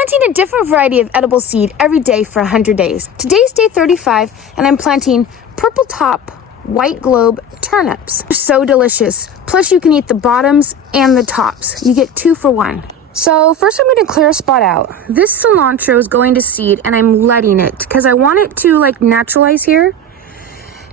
planting a different variety of edible seed every day for 100 days. Today's day 35, and I'm planting purple top white globe turnips. They're so delicious. Plus you can eat the bottoms and the tops. You get 2 for 1. So first I'm going to clear a spot out. This cilantro is going to seed, and I'm letting it because I want it to like naturalize here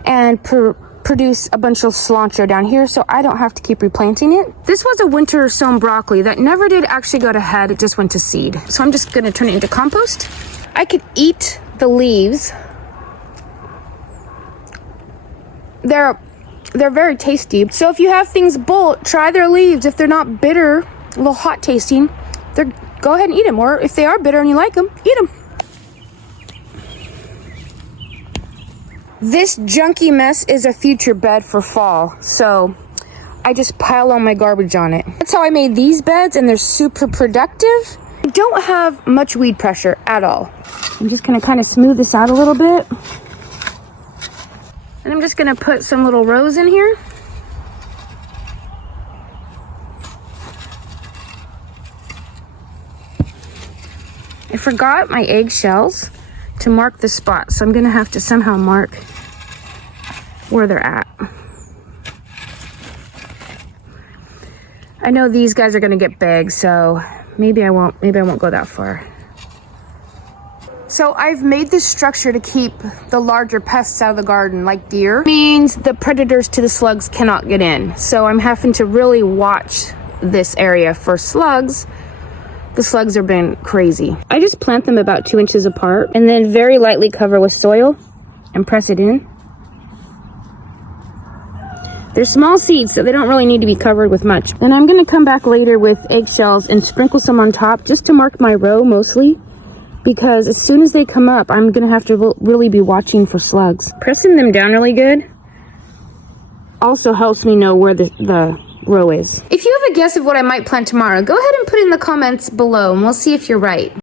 and produce a bunch of cilantro down here so I don't have to keep replanting it. This was a winter sown broccoli that never did actually go to head, it just went to seed. So I'm just going to turn it into compost. I could eat the leaves. They're very tasty. So if you have things bolt, try their leaves. If they're not bitter, a little hot tasting, go ahead and eat them. Or if they are bitter and you like them, eat them. This junky mess is a future bed for fall. So I just pile all my garbage on it. That's how I made these beds, and they're super productive. I don't have much weed pressure at all. I'm just gonna kind of smooth this out a little bit. And I'm just gonna put some little rows in here. I forgot my eggshells to mark the spot, so I'm gonna have to somehow mark where they're at. I know these guys are gonna get big, so maybe I won't go that far. So I've made this structure to keep the larger pests out of the garden, like deer. It means the predators to the slugs cannot get in. So I'm having to really watch this area for slugs. The slugs have been crazy. I just plant them about 2 inches apart and then very lightly cover with soil and press it in. They're small seeds, so they don't really need to be covered with much. And I'm gonna come back later with eggshells and sprinkle some on top just to mark my row mostly, because as soon as they come up, I'm gonna have to really be watching for slugs. Pressing them down really good also helps me know where the row is. If you have a guess of what I might plant tomorrow, go ahead and put it in the comments below and we'll see if you're right.